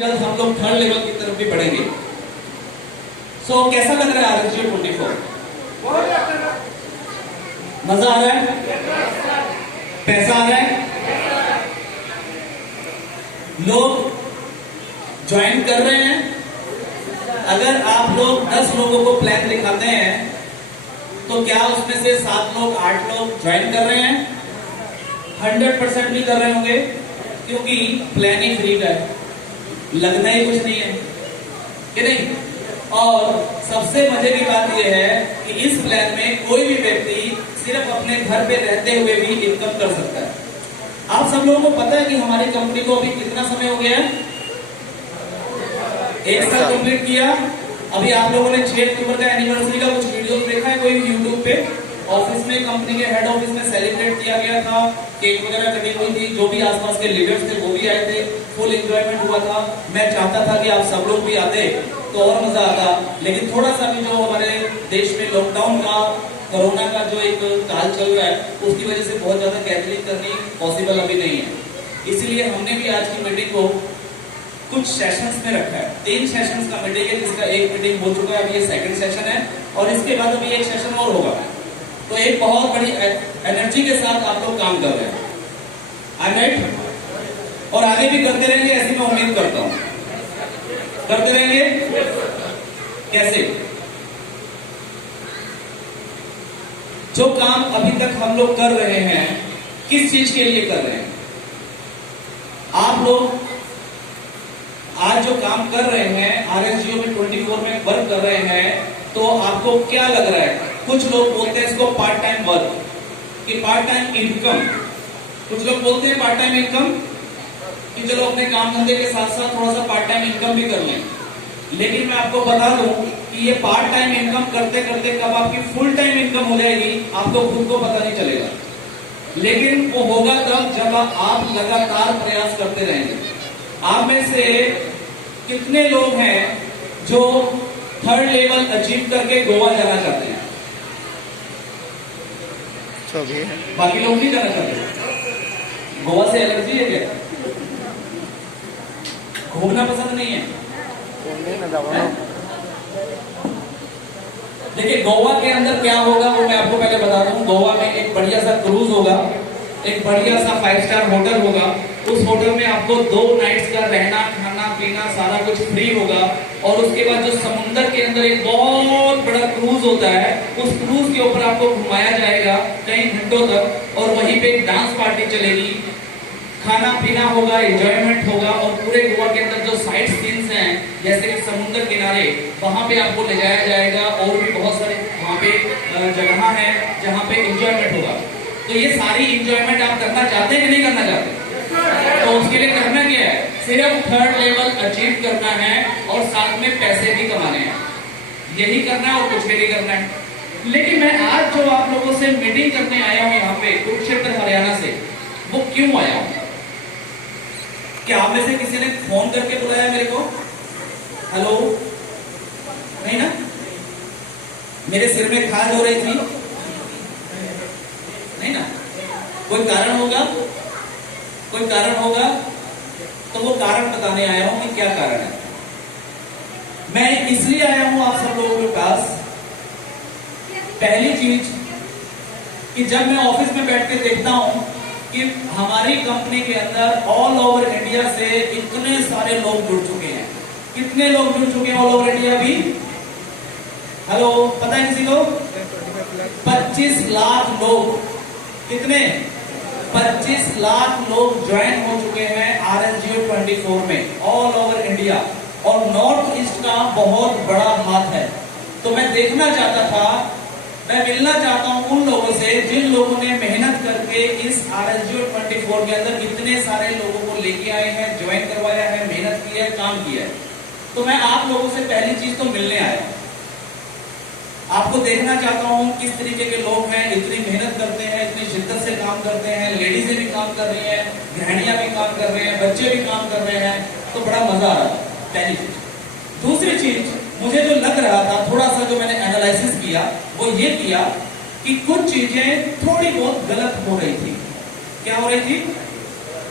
जल्द हम लोग थर्ड लेवल की तरफ भी बढ़ेंगे। कैसा लग रहा है RSGO 24? मजा आ रहा है? पैसा आ रहा है? लोग ज्वाइन कर रहे हैं? अगर आप लोग 10 लोगों को प्लान दिखाते हैं तो क्या उसमें से 7 लोग 8 लोग ज्वाइन कर रहे हैं? 100% भी कर रहे होंगे, क्योंकि प्लान ही फ्री का है, लगना ही कुछ नहीं है कि नहीं। और सबसे मजे की बात यह है कि इस प्लान में कोई भी व्यक्ति सिर्फ अपने घर पे रहते हुए भी इनकम कर सकता है। आप सब लोगों को पता है कि हमारी कंपनी को अभी कितना समय हो गया है? 1 साल कंप्लीट किया। अभी आप लोगों ने 6 अक्टूबर का एनिवर्सरी का कुछ वीडियोस देखा है कोई यूट्यूब पे? ऑफिस में, कंपनी के हेड ऑफिस में सेलिब्रेट किया गया था, केक वगैरह कटी हुई थी, जो भी आसपास के लीडर्स थे वो भी आए थे, फुल एंजॉयमेंट हुआ था। मैं चाहता था कि आप सब लोग भी आते तो और मजा आता, लेकिन थोड़ा सा भी जो हमारे देश में लॉकडाउन का, कोरोना का जो एक काल चल रहा है, उसकी वजह से बहुत ज्यादा गैदरिंग करनी पॉसिबल अभी नहीं है। इसलिए हमने भी आज की मीटिंग को कुछ सेशंस में रखा है। 3 सेशंस का मीटिंग है, जिसका एक मीटिंग हो चुका है, अभी ये सेकंड सेशन है और इसके बाद अभी एक सेशन और होगा। तो एक बहुत बड़ी एनर्जी के साथ आप लोग काम कर रहे हैं, आई राइट? और आगे भी करते रहेंगे, ऐसी मैं उम्मीद करता हूं। करते रहेंगे कैसे? जो काम अभी तक हम लोग कर रहे हैं, किस चीज के लिए कर रहे हैं? आप लोग आज जो काम कर रहे हैं, RSGO में 24 में वर्क कर रहे हैं, तो आपको क्या लग रहा है? कुछ लोग बोलते हैं इसको पार्ट टाइम वर्क, कि पार्ट टाइम इनकम। कुछ लोग बोलते हैं पार्ट टाइम इनकम, कि चलो अपने काम धंधे के साथ साथ थोड़ा सा पार्ट टाइम इनकम भी कर लें। लेकिन मैं आपको बता दूं कि ये पार्ट टाइम इनकम करते करते कब आपकी फुल टाइम इनकम हो जाएगी, आपको खुद को पता नहीं चलेगा। लेकिन वो होगा तब जब आप लगातार प्रयास करते रहेंगे। आप में से कितने लोग हैं जो 3rd लेवल अचीव करके गोवा जाना चाहते हैं? बाकी लोग नहीं जाना चाहते। गोवा से एलर्जी है क्या? घूमना पसंद नहीं है? देखिए, गोवा के अंदर क्या होगा वो मैं आपको पहले बता दूं। गोवा में एक बढ़िया सा क्रूज होगा, एक बढ़िया सा 5 स्टार होटल होगा। उस होटल में आपको 2 नाइट्स का रहना, खाना पीना सारा कुछ फ्री होगा। और उसके बाद जो समुद्र के अंदर एक बहुत बड़ा क्रूज होता है, उस क्रूज के ऊपर आपको घुमाया जाएगा कई घंटों तक, और वहीं पे डांस पार्टी चलेगी, खाना पीना होगा, एंजॉयमेंट होगा। और पूरे गोवा के अंदर जो साइट सीन्स हैं, जैसे कि समुद्र किनारे, वहां पे आपको ले जाया जाएगा। और भी बहुत सारे वहां पे जगह है जहां पे एंजॉयमेंट होगा। तो ये सारी एंजॉयमेंट आप करना चाहते हैं कि नहीं करना चाहते? तो उसके लिए करना क्या है? सिर्फ 3rd लेवल अचीव करना है और साथ में पैसे भी कमाने हैं। यही करना है और कुछ भी नहीं करना है। लेकिन मैं आज जो आप लोगों से मीटिंग करने आया हूं यहाँ पे कुरुक्षेत्र हरियाणा से, वो क्यों आया हूं? क्या आप में से किसी ने फोन करके बुलाया मेरे को? हेलो? नहीं ना? मेरे सिर में खाज हो रही थी? नहीं ना? कोई कारण होगा? कोई कारण होगा? तो वो कारण बताने आया हूं कि क्या कारण है। मैं इसलिए आया हूं आप सब लोगों के पास। पहली चीज कि जब मैं ऑफिस में बैठ के देखता हूं कि हमारी कंपनी के अंदर ऑल ओवर इंडिया से इतने सारे लोग जुड़ चुके हैं। कितने लोग जुड़ चुके हैं ऑल ओवर इंडिया भी? हेलो, पता है किसी को? 25 लाख लोग। कितने? 25 लाख लोग ज्वाइन हो चुके हैं RSGO 24 में, ऑल ओवर इंडिया। और नॉर्थ ईस्ट का बहुत बड़ा हाथ है। तो मैं देखना चाहता था, मैं मिलना चाहता हूं उन लोगों से जिन लोगों ने मेहनत करके इस RSGO 24 के अंदर इतने सारे लोगों को लेके आए हैं, ज्वाइन करवाया है, मेहनत की है, काम किया है। तो मैं आप लोगों से पहली चीज तो मिलने आया, आपको देखना चाहता हूं किस तरीके के लोग हैं, इतनी मेहनत करते हैं, इतनी शिद्दत से काम करते हैं। लेडीजें भी काम कर रही हैं, गृहिणियां भी काम कर रहे हैं, बच्चे भी काम कर रहे हैं। तो बड़ा मजा आ रहा है, पहली चीज। दूसरी चीज, मुझे जो लग रहा था, थोड़ा सा जो मैंने एनालिसिस किया, वो ये किया कि कुछ चीजें थोड़ी बहुत गलत हो रही थी। क्या हो रही थी?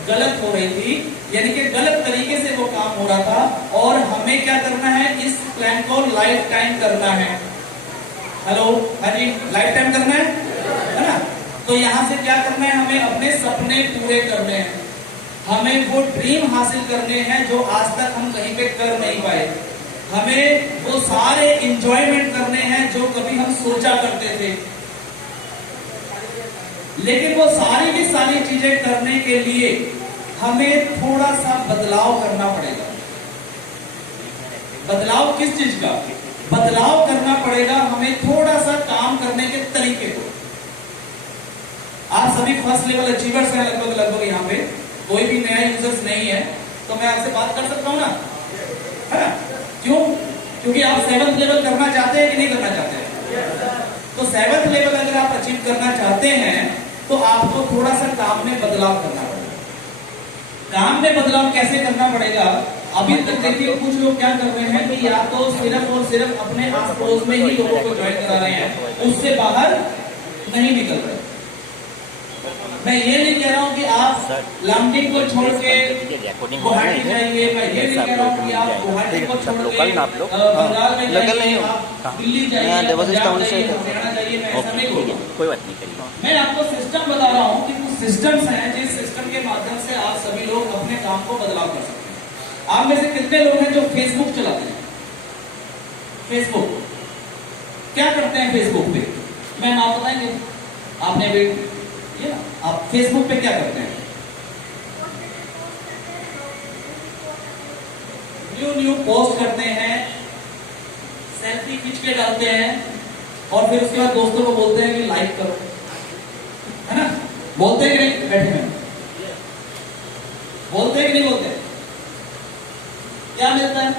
गलत हो रही थी, यानी कि गलत तरीके से वो काम हो रहा था, और हमें क्या करना है, इस प्लान को लाइफ टाइम करना है। हेलो, हाँ जी, लाइफ टाइम करना है ना। तो यहां से क्या करना है, हमें अपने सपने पूरे करने हैं, हमें वो ड्रीम हासिल करने हैं जो आज तक हम कहीं पे कर नहीं पाए, हमें वो सारे इंजॉयमेंट करने हैं जो कभी हम सोचा करते थे। लेकिन वो सारी की सारी चीजें करने के लिए हमें थोड़ा सा बदलाव करना पड़ेगा। बदलाव किस चीज का? बदलाव करना पड़ेगा हमें थोड़ा सा काम करने के तरीके को। आप सभी फर्स्ट लेवल अचीवर्स हैं लगभग यहाँ पे, कोई भी नया यूजर्स नहीं है, तो मैं आपसे बात कर सकता हूं ना, है ना? क्यों? क्योंकि आप 7th लेवल करना चाहते हैं कि नहीं करना चाहते हैं? तो 7th लेवल अगर आप अचीव करना चाहते हैं तो आपको थोड़ा सा काम में बदलाव करना पड़ेगा। काम में बदलाव कैसे करना पड़ेगा? अभी तक देखिए कुछ लोग क्या कर रहे हैं कि या तो सिर्फ और सिर्फ अपने आस पड़ोस में ही लोगों को ज्वाइन करा रहे हैं, उससे बाहर नहीं निकल रहे। मैं ये नहीं कह रहा हूँ कि आप लामडिंग को छोड़ के गुवाहाटी जाइए, मैं ये नहीं कह रहा हूँ कि आप गुवाहाटी को छोड़ के बंगाल में जाइए, आप दिल्ली जाइए, पंजाब जाइए, हरियाणा जाइए, मैं ऐसा नहीं बोल रहा हूँ। कोई बात नहीं, मैं आपको सिस्टम बता रहा हूँ कि कुछ सिस्टम्स हैं जिस सिस्टम के माध्यम से आप सभी लोग अपने काम को बदलाव कर सकते हैं। आप में से कितने लोग हैं जो फेसबुक चलाते हैं? फेसबुक क्या करते हैं? फेसबुक पे मैम आप बताएंगे, आपने भी ये ना, आप फेसबुक पे क्या करते हैं? न्यू पोस्ट करते हैं, सेल्फी खींच के डालते हैं, और फिर उसके बाद दोस्तों को बोलते हैं कि लाइक करो, है ना? बोलते हैं कि नहीं? बैठे हैं, बोलते हैं कि नहीं बोलते? क्या मिलता है?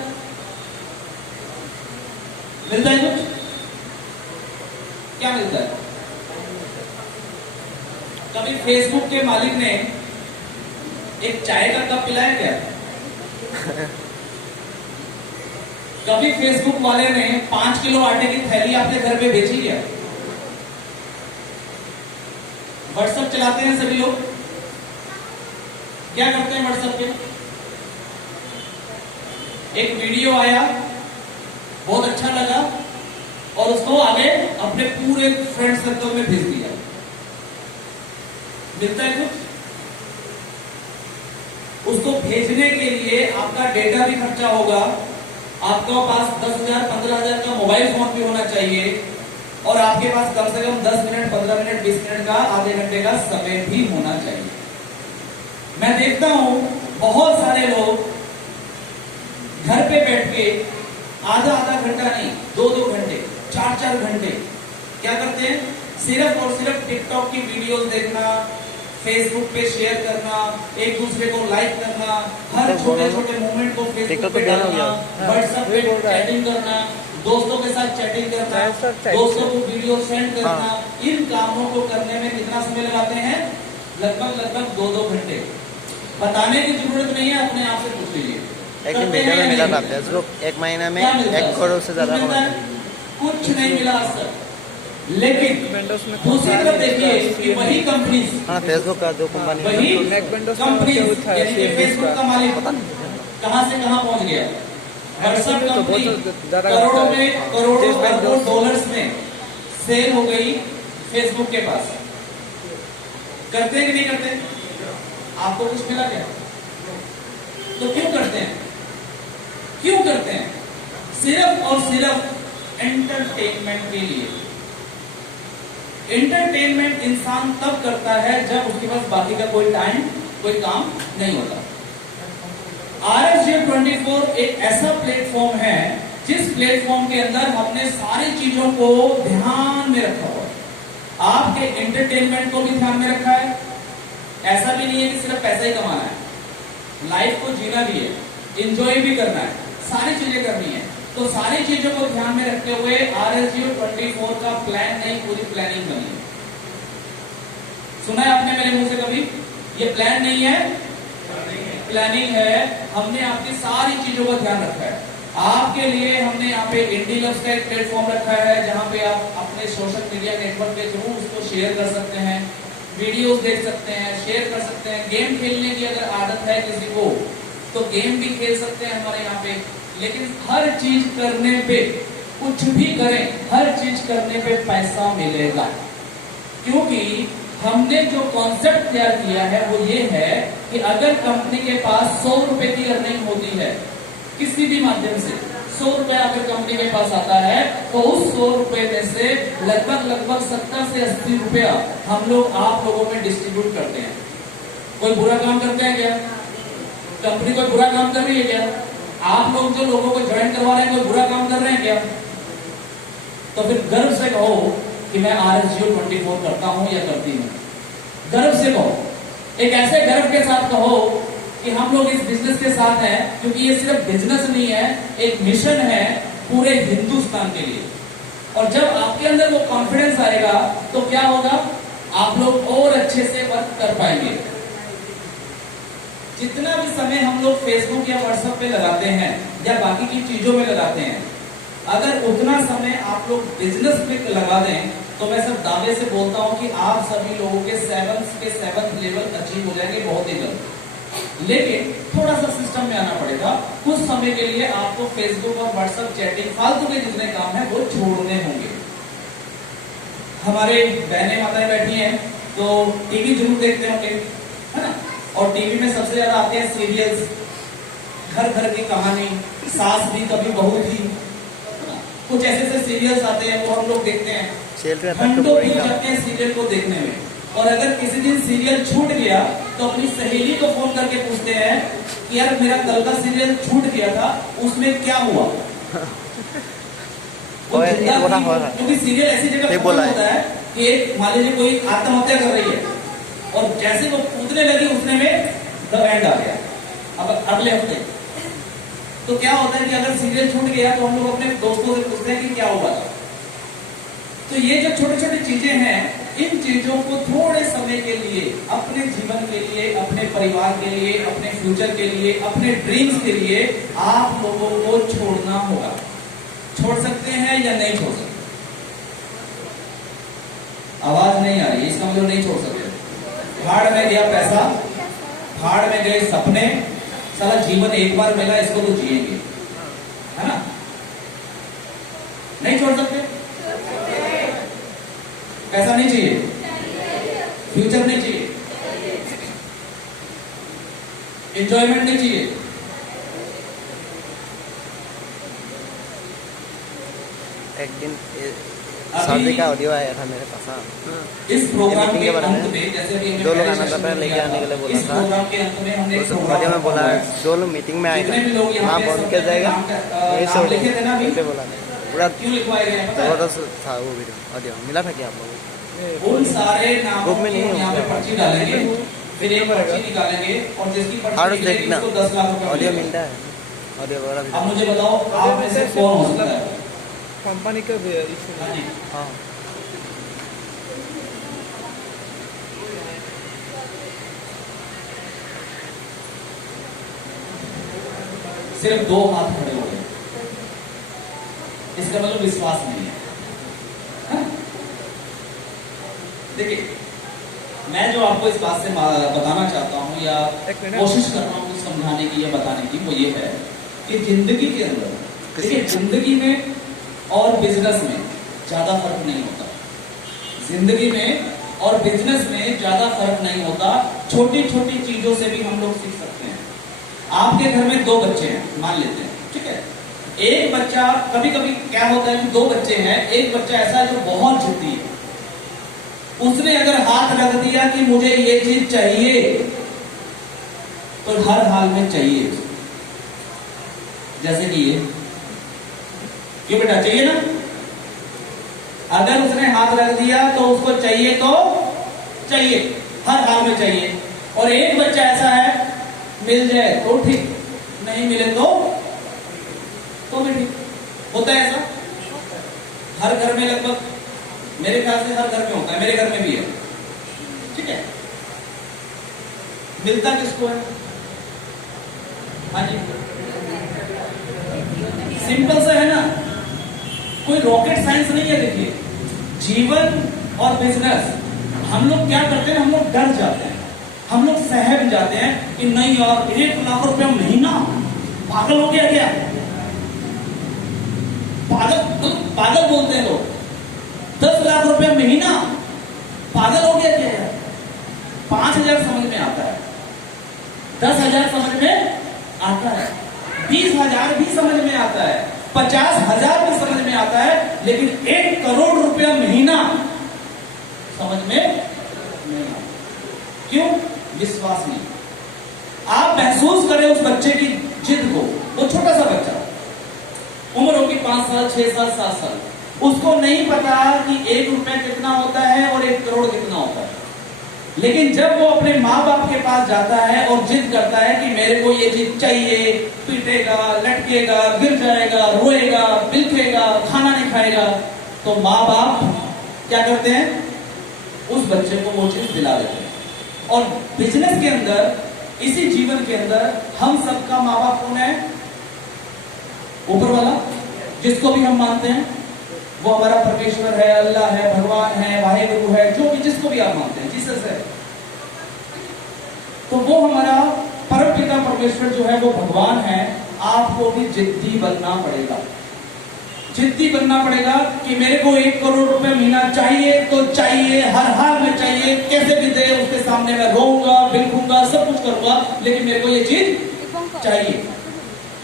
मिलता है कुछ? क्या मिलता है? कभी फेसबुक के मालिक ने एक चाय का कप पिलाया क्या? कभी फेसबुक वाले ने 5 किलो आटे की थैली आपके घर पे बेची क्या? व्हाट्सएप चलाते हैं सभी लोग, क्या करते हैं व्हाट्सएप पे? एक वीडियो आया, बहुत अच्छा लगा, और उसको आगे अपने पूरे फ्रेंड सर्कल में भेज दिया। मिलता है कुछ? उसको भेजने के लिए आपका डेटा भी खर्चा होगा, आपके पास 10,000 15,000 का मोबाइल फोन भी होना चाहिए, और आपके पास कम से कम 10 मिनट 15 मिनट 20 मिनट का आधे घंटे का समय भी होना चाहिए। मैं देखता हूं बहुत सारे लोग घर पे बैठ के आधा घंटा नहीं, 2 घंटे 4 घंटे क्या करते हैं? सिर्फ और सिर्फ टिकटॉक की वीडियोस देखना, फेसबुक पे शेयर करना, एक दूसरे को लाइक करना, हर छोटे छोटे मूवमेंट को फेसबुक पे डालना, व्हाट्सएप पे चैटिंग करना, दोस्तों के साथ चैटिंग करना, दोस्तों को वीडियो सेंड करना, इन कामों को करने में कितना समय लगाते हैं? लगभग 2 घंटे। बताने की जरूरत नहीं है, अपने आप से पूछ लीजिए। एक दिन वीडियो में मिला था फेसबुक 1 महीने में 1 करोड़ से ज्यादा कुछ नहीं मिला आज तक। लेकिन दूसरी तरफ देखिए कि वही कंपनी, फेसबुक का जो कंपनी, वही कंपनी यानी कि फेसबुक का मालिक कहां से कहां पहुंच गया? व्हाट्सएप कंपनी करोड़ों में करोड़ों डॉलर्स में सेल हो गई फेसबुक के पास। करते हैं कि नहीं करते? आपको कुछ मिला क्या? तो क्यों करते हैं? क्यों करते हैं? सिर्फ और सिर्फ एंटरटेनमेंट के लिए। एंटरटेनमेंट इंसान तब करता है जब उसके पास बाकी का कोई टाइम, कोई काम नहीं होता। RSJ24 एक ऐसा प्लेटफॉर्म है जिस प्लेटफॉर्म के अंदर हमने सारी चीजों को ध्यान में रखा हुआ है। आपके एंटरटेनमेंट को भी ध्यान में रखा है। ऐसा भी नहीं है कि सिर्फ पैसा ही कमाना है, लाइफ को जीना भी है, एंजॉय भी करना है, सारी चीजें करनी है। तो सारी चीजों को ध्यान में रखते हुए RSJ24 का प्लान नहीं, पूरी प्लानिंग करनी है। सुना है आपने मेरे मुंह से कभी? ये प्लान नहीं है, प्लानिंग है। हमने आपकी सारी चीजों का ध्यान रखा है। आपके लिए हमने यहाँ पे इंडी लव्स का एक प्लेटफॉर्म रखा है जहां पे आप अपने सोशल मीडिया नेटवर्क के थ्रू उसको शेयर कर सकते हैं। वीडियोस देख सकते हैं, शेयर कर सकते हैं। गेम खेलने की अगर आदत है किसी को तो गेम भी खेल सकते हैं हमारे यहाँ पे। लेकिन हर चीज करने पे, कुछ भी करें, हर चीज करने पे पैसा मिलेगा। क्योंकि हमने जो कॉन्सेप्ट तैयार किया है वो ये है कि अगर कंपनी के पास 100 रुपए की अर्निंग होती है किसी भी माध्यम से, 100 रुपए अगर कंपनी के पास आता है तो उस 100 रुपए में से लगभग 70 से 80 रुपया हम लोग आप लोगों में डिस्ट्रीब्यूट करते हैं। कोई बुरा काम करते हैं क्या? कंपनी कोई बुरा काम कर रही है क्या? आप लोग जो लोगों को ज्वाइन करवा रहे हैं कोई बुरा काम कर रहे हैं क्या? तो फिर गर्व से कहो कि मैं RSGO 24 करता हूं या करती हूं। गर्व से कहो, एक ऐसे गर्व के साथ कहो कि हम लोग इस बिजनेस के साथ हैं, क्योंकि ये सिर्फ बिजनेस नहीं है, एक मिशन है पूरे हिंदुस्तान के लिए। और जब आपके अंदर वो कॉन्फिडेंस आएगा तो क्या होगा, आप लोग और अच्छे से वर्क कर पाएंगे। जितना भी समय हम लोग फेसबुक या व्हाट्सएप पे लगाते हैं या बाकी की चीजों में लगाते हैं, अगर उतना समय आप लोग बिजनेस में लगा दें तो मैं सब दावे से बोलता हूं कि आप सभी लोगों के 7th लेवल अचीव हो जाएंगे बहुत ही जल्द। लेकिन थोड़ा सा सिस्टम में आना पड़ेगा। कुछ समय के लिए आपको फेसबुक और व्हाट्सएप चैटिंग, फालतू के जितने काम है वो छोड़ने होंगे। हमारे बहनें माताएं बैठी हैं तो टीवी जरूर देखते होंगे, है ना? और टीवी में सबसे ज्यादा आते हैं सीरियल्स, घर घर की कहानी, सास भी कभी बहू थी, कुछ ऐसे ऐसे सीरियल्स आते हैं वो हम लोग देखते हैं। घंटों भी जाते हैं सीरियल को देखने में। और अगर किसी दिन सीरियल छूट गया तो अपनी सहेली को फोन करके पूछते हैं कि यार मेरा कल का सीरियल छूट गया था, उसमें क्या हुआ? क्योंकि सीरियल ऐसी जगह होता है कि एक मान लीजिए कोई आत्महत्या कर रही है और जैसे वो कूदने लगी उतने में द एंड आ गया। अब अगले हफ्ते तो क्या होता है कि अगर सीरियल छूट गया तो हम लोग अपने दोस्तों से पूछते हैं कि क्या हुआ था। तो ये जो छोटी छोटी चीजें हैं, इन चीजों को थोड़े समय के लिए, अपने जीवन के लिए, अपने परिवार के लिए, अपने फ्यूचर के लिए, अपने ड्रीम्स के लिए आप लोगों को छोड़ना होगा। छोड़ सकते हैं या नहीं छोड़ सकते? आवाज नहीं आ रही, इसका मतलब नहीं छोड़ सकते। भाड़ में गया पैसा, भाड़ में गए सपने, साला जीवन एक बार मिला, इसको तो जिएंगे, है ना? नहीं छोड़ सकते? पैसा नहीं चाहिए, फ्यूचर नहीं चाहिए, एंजॉयमेंट नहीं चाहिए। एक दिन शादी का ऑडियो आया था मेरे पास। इस प्रोग्राम के अंत में, जैसे अभी दो लोग आना था, लेके आने के लिए बोला था। प्रोग्राम के अंत में हमने तो ऑडियो में बोला दो लोग मीटिंग में आए थे, वहाँ बोल के जाएगा ऐसे बोला पूरा क्यों लिखवाए गए हैं पता है? जबरदस्त था वो वीडियो ऑडियो। मिला था क्या आप लोगों को? उन सारे नामों ग्रुप में को नहीं यहाँ पे पर्ची डालेंगे, फिर एक पर्ची निकालेंगे और जिसकी पर्ची निकलेगी उसको 10 लाख रुपए ऑडियो मिलेगा। मिलता है, ऑडियो वगैरह। अब मुझे बताओ आप में से कौन हो सकता है? कंपनी का भी है इसमें। हाँ जी, हाँ सिर्फ 2 हाथ खड़े हो गए, इसका मतलब विश्वास नहीं है। हाँ? देखिए, मैं जो आपको इस बात से बताना चाहता हूँ या कोशिश कर रहा हूँ कुछ समझाने की या बताने की, वो ये है कि जिंदगी के अंदर, देखिए जिंदगी में और बिजनेस में ज्यादा फर्क नहीं होता। जिंदगी में और बिजनेस में ज्यादा फर्क नहीं होता। छोटी छोटी चीजों से भी हम लोग सीख सकते हैं। आपके घर में 2 बच्चे हैं मान लेते हैं, ठीक है? एक बच्चा, कभी कभी क्या होता है कि 2 बच्चे हैं, एक बच्चा ऐसा है जो बहुत जिद्दी है। उसने अगर हाथ रख दिया कि मुझे ये चीज चाहिए तो हर हाल में चाहिए, जैसे कि ये, क्यों बेटा चाहिए ना? अगर उसने हाथ रख दिया तो उसको चाहिए तो चाहिए, हर हाल में चाहिए। और एक बच्चा ऐसा है, मिल जाए तो ठीक, नहीं मिले तो भी ठीक। होता है ऐसा हर घर में, लगभग मेरे ख्याल से हर घर में होता है, मेरे घर में भी है, ठीक है? मिलता किसको है? हाँ जी, सिंपल सा है ना, कोई रॉकेट साइंस नहीं है। देखिए, जीवन और बिजनेस हम लोग क्या करते हैं, हम लोग डर जाते हैं, हम लोग सहम जाते हैं कि नहीं यार 1 लाख रुपया महीना, पागल हो गया क्या? पागल बोलते हैं लोग। 10 लाख रुपया महीना, पागल हो गया क्या यार? 5,000 समझ में आता है, 10,000 समझ में आता है, 20,000 भी समझ में आता है, 50,000 भी समझ में आता है, लेकिन 1 करोड़ रुपया महीना समझ में नहीं आता। क्यों? विश्वास नहीं। आप महसूस करें उस बच्चे की जिद को। वो छोटा सा बच्चा, उम्र होगी 5 साल, 6 साल, 7 साल, उसको नहीं पता कि 1 रुपया कितना होता है और 1 करोड़ कितना होता है। लेकिन जब वो अपने माँ बाप के पास जाता है और जिद करता है कि मेरे को ये चीज चाहिए, पीटेगा, लटकेगा, गिर जाएगा, रोएगा, बिलखेगा, खाना नहीं खाएगा, तो माँ बाप क्या करते हैं, उस बच्चे को वो चीज दिला देते हैं। और बिजनेस के अंदर, इसी जीवन के अंदर, हम सबका माँ बाप कौन है? ऊपर वाला, जिसको भी हम मानते हैं, वो हमारा परमेश्वर है, अल्लाह है, भगवान है, वाहेगुरु है, जो भी, जिसको भी आप मानते हैं, जीसस है। तो वो हमारा परम पिता परमेश्वर जो है वो भगवान है। आपको भी जिद्दी बनना पड़ेगा, जिद्दी बनना पड़ेगा कि मेरे को 1 करोड़ रुपए महीना चाहिए तो चाहिए, हर हाल में चाहिए, कैसे भी दे उसके सामने मैं रोऊंगा, बिलखूंगा, सब कुछ करूंगा, लेकिन मेरे को ये चीज चाहिए।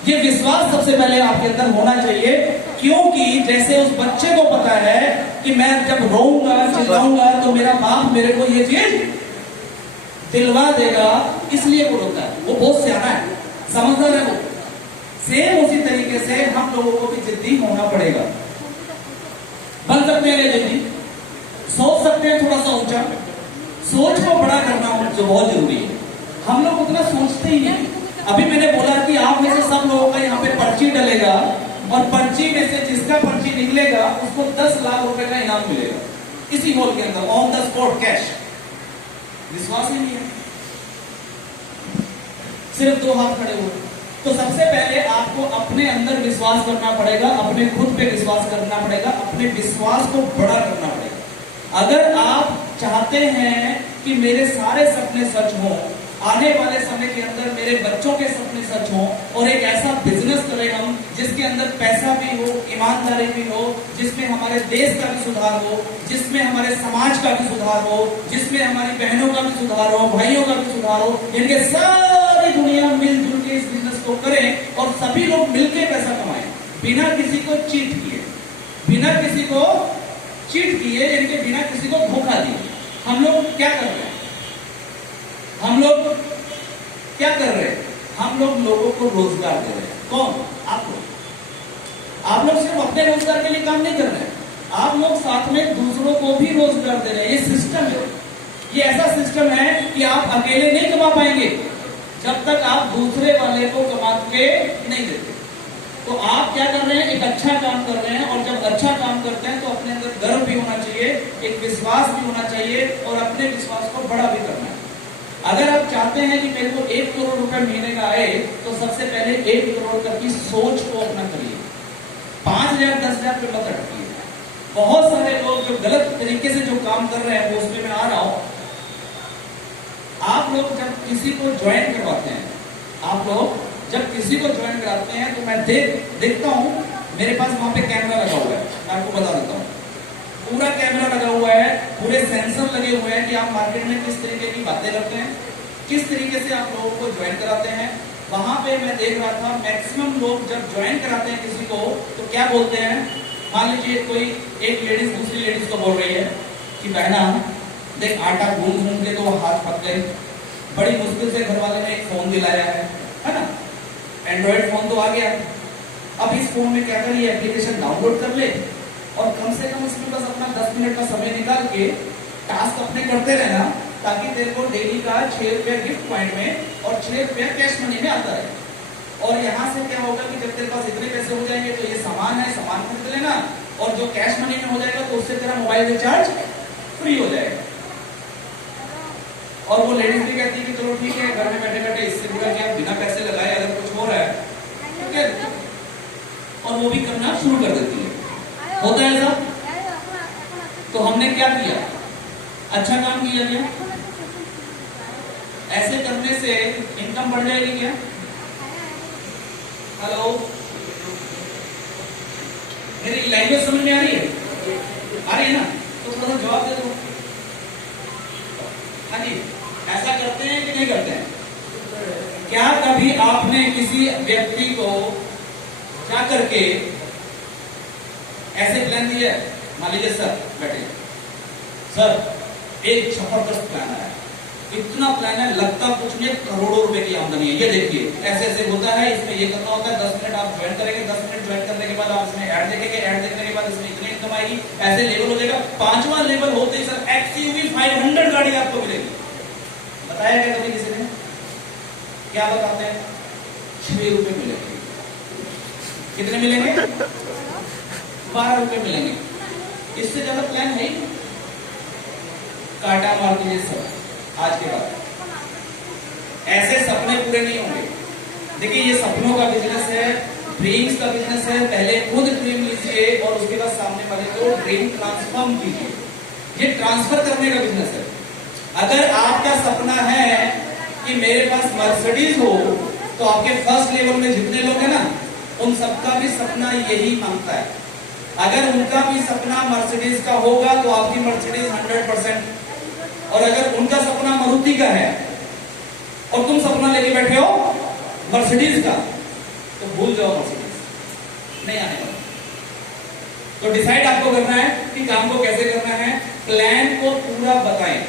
ये विश्वास सबसे पहले आपके अंदर होना चाहिए, क्योंकि जैसे उस बच्चे को पता है कि मैं जब रोऊंगा, चिल्लाऊंगा, तो मेरा बाप मेरे को ये चीज दिलवा देगा, इसलिए वो रोता है। वो बहुत सियाना है, समझदार है वो। सेम उसी तरीके से हम लोगों को भी जिद्दी होना पड़ेगा। बन सकते हैं जिद्दी, सोच सकते हैं थोड़ा सा ऊंचा, सोच को बड़ा करना जो बहुत जरूरी है। हम लोग उतना सोचते ही नहीं। अभी मैंने बोला कि आप में से सब लोगों का यहाँ पे पर्ची डलेगा, और पर्ची में से जिसका पर्ची निकलेगा उसको 10 लाख रुपए का इनाम मिलेगा, इसी हॉल के अंदर, ऑन द स्पॉट कैश। विश्वास ही नहीं है, सिर्फ 2 हाथ खड़े हुए। तो सबसे पहले आपको अपने अंदर विश्वास करना पड़ेगा, अपने खुद पे विश्वास करना पड़ेगा, अपने विश्वास को बड़ा करना पड़ेगा। अगर आप चाहते हैं कि मेरे सारे सपने सच हों, आने वाले समय के अंदर मेरे बच्चों के सपने सच हों, और एक ऐसा बिजनेस करें हम जिसके अंदर पैसा भी हो, ईमानदारी भी हो, जिसमें हमारे देश का भी सुधार हो, जिसमें हमारे समाज का भी सुधार हो, जिसमें हमारी बहनों का भी सुधार हो, भाइयों का भी सुधार हो, इनके सारी दुनिया मिलजुल के इस बिजनेस को करें और सभी लोग मिलकर पैसा कमाएं, बिना किसी को चीट किए, बिना किसी को चीट किए, इनके बिना किसी को धोखा दिए। हम लोग क्या कर रहे हैं? हम लोग क्या कर रहे हैं? हम लोग लोगों को रोजगार दे रहे हैं। कौन? आप लोग। आप लोग सिर्फ अपने रोजगार के लिए काम नहीं कर रहे हैं, आप लोग साथ में दूसरों को भी रोजगार दे रहे हैं। ये सिस्टम है, ये ऐसा सिस्टम है कि आप अकेले नहीं कमा पाएंगे जब तक आप दूसरे वाले को कमा के नहीं देते। तो आप क्या कर रहे हैं? एक अच्छा काम कर रहे हैं, और जब अच्छा काम करते हैं तो अपने अंदर गर्व भी होना चाहिए, एक विश्वास भी होना चाहिए, और अपने विश्वास को बड़ा भी करना है। अगर आप चाहते हैं कि मेरे को 1 करोड़ रुपए महीने का आए, तो सबसे पहले 1 करोड़ तक की सोच को अपना करिए। 5,000, 10,000 पे मत अटकिए। बहुत सारे लोग जो गलत तरीके से जो काम कर रहे हैं, वो उसमें मैं आ रहा हूं। आप लोग जब किसी को ज्वाइन करवाते हैं, आप लोग जब किसी को ज्वाइन कराते हैं, तो मैं देखता हूं, मेरे पास वहां पे कैमरा लगा हुआ है, मैं आपको बता देता हूं, पूरा कैमरा लगा हुआ है, पूरे सेंसर लगे हुए हैं कि आप मार्केट में किस तरीके की बातें करते हैं, किस तरीके से आप लोगों को ज्वाइन कराते हैं। वहां पे मैं देख रहा था, मैक्सिमम लोग जब ज्वाइन कराते हैं किसी को, तो क्या बोलते हैं? मान लीजिए कोई एक लेडीज दूसरी लेडीज को बोल रही है कि बहना देख, आटा गूंद गूंद के तो वो हाथ पक गए, बड़ी मुश्किल से घर वाले ने एक फोन दिलाया है ना, एंड्रॉइड फोन तो आ गया। अब इस फोन में क्या करिए, एप्लीकेशन डाउनलोड कर ले, और कम से कम उसमें बस अपना 10 मिनट का समय निकाल के टास्क अपने करते रहना, ताकि तेरे को डेली का 6 रुपया गिफ्ट पॉइंट में और 6 रुपया कैश मनी में आता है। और यहाँ से क्या होगा कि जब तेरे पास इतने पैसे हो जाएंगे तो ये सामान है, सामान खरीद लेना, और जो कैश मनी में हो जाएगा तो उससे तेरा मोबाइल रिचार्ज फ्री हो जाएगा। और वो लेडीज भी कहती है कि चलो ठीक है, घर में बैठे बैठे इससे बुरा क्या, बिना पैसे लगाए अगर कुछ हो रहा है ठीक है, और वो भी करना शुरू कर देती है। होता है ऐसा? तो हमने क्या किया? अच्छा काम किया गया। ऐसे करने से इनकम बढ़ जाएगी क्या? हेलो, मेरी लैंग्वेज समझ में आ रही है? आ रही है ना? तो थोड़ा सा जवाब दे दो। हाँ जी, ऐसा करते हैं कि नहीं करते हैं? क्या कभी आपने किसी व्यक्ति को क्या करके ऐसे प्लान दिया? मान लीजिए सर बैठे, सर एक जबरदस्त प्लान है, इतना प्लान है, लगता कुछ नहीं, करोड़ों रुपए की आमदनी है, ये देखिए ऐसे ऐसे होता है, इसमें ये करना होता है, 10 मिनट आप ज्वाइन करेंगे, 10 मिनट ज्वाइन करने के बाद आप इसमें ऐड देखेंगे, ऐड देखने के बाद इसमें इतनी इनकम आएगी, ऐसे लेवल हो जाएगा। 5वां लेवल होते ही सर एक्सयूवी 500 गाड़ी आपको मिलेगी। बताया क्या कभी किसी ने? क्या बताते हैं? 6 रुपए मिलेंगे। कितने मिलेंगे? 12 रुपए मिलेंगे। इससे ज्यादा प्लान है ही। काटा मार दीजिए सब आज के बाद, ऐसे सपने पूरे नहीं होंगे। देखिए ये सपनों का बिजनेस है, ड्रीम्स का बिजनेस है। पहले खुद ड्रीम लीजिए और उसके बाद सामने वाले को ड्रीम ट्रांसफॉर्म कीजिए। ये ट्रांसफर करने का बिजनेस है। अगर आपका सपना है कि मेरे पास मर्सिडीज हो, तो आपके फर्स्ट लेवल में जितने लोग हैं ना, उन सबका भी सपना यही मांगता है। अगर उनका भी सपना मर्सिडीज का होगा तो आपकी मर्सिडीज 100%, और अगर उनका सपना मारुति का है और तुम सपना लेके बैठे हो मर्सिडीज का, तो भूल जाओ, मर्सिडीज नहीं आने वाला। तो डिसाइड आपको करना है कि काम को कैसे करना है, प्लान को पूरा बताएं।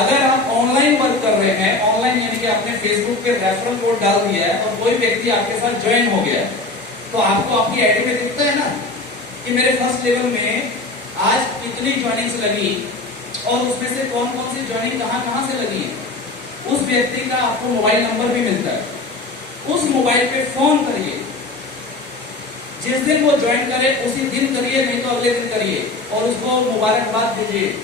अगर आप ऑनलाइन वर्क कर रहे हैं, ऑनलाइन यानी कि आपने फेसबुक पे रेफरल कोड डाल दिया है और कोई व्यक्ति आपके साथ ज्वाइन हो गया, तो आपको आपकी आईडी में दिखता है ना कि मेरे फर्स्ट लेवल में आज इतनी ज्वाइनिंग्स लगी और उसमें से कौन कौन सी ज्वाइनिंग कहां से लगी है। उस व्यक्ति का आपको मोबाइल नंबर भी मिलता है, उस मोबाइल पे फोन करिए। जिस दिन वो ज्वाइन करे उसी दिन करिए, नहीं तो अगले दिन करिए, और उसको मुबारकबाद दीजिए।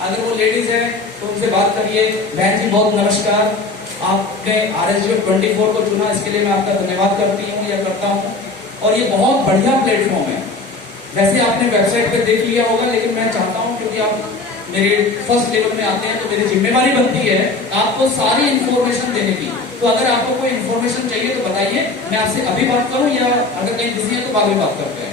अगर वो लेडीज है तो उनसे बात करिए, बहन जी बहुत नमस्कार, आपने RSJ 24 को चुना, इसके लिए मैं आपका धन्यवाद करती हूँ या करता हूँ, और ये बहुत बढ़िया प्लेटफॉर्म है। वैसे आपने वेबसाइट पे देख लिया होगा, लेकिन मैं चाहता हूँ क्योंकि आप मेरे फर्स्ट लेवल में आते हैं तो मेरी जिम्मेवारी बनती है आपको सारी इंफॉर्मेशन देने की। तो अगर आपको कोई इंफॉर्मेशन चाहिए तो बताइए, मैं आपसे अभी बात करूं या अगर कहीं बिजी है तो बाद में बात करते हैं।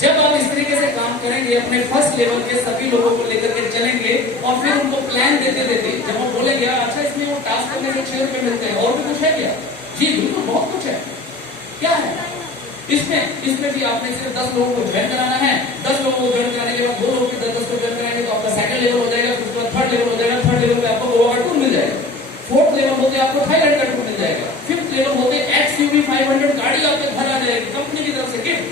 जब आप इस तरीके से काम करेंगे, अपने फर्स्ट लेवल के सभी लोगों को लेकर के चलेंगे और फिर उनको प्लान देते देते जब वो बोलेंगे अच्छा इसमें वो टास्क करने से 6 रुपए मिलते हैं, और भी कुछ है क्या? जी बिल्कुल, बहुत कुछ है। क्या है इसमें भी आपने सिर्फ 10 लोगों को ज्वाइन कराना है। 10 लोगों को ज्वाइन कराने के बाद 2 लोगों की 10 को ज्वाइन कराएंगे तो आपका सेकंड लेवल हो जाएगा, उसके बाद थर्ड लेवल हो जाएगा। थर्ड लेवल पे आपको गोवा का टूर मिल जाएगा, फोर्थ लेवल होते आपको थाईलैंड का टूर मिल जाएगा, फिफ्थ लेवल होते XUV 500 गाड़ी आपके घर आ जाएगी कंपनी की तरफ से गिफ्ट।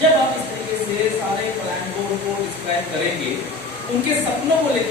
जब आप इस तरीके से सारे प्लान को डिस्क्राइब करेंगे, उनके सपनों को लेकर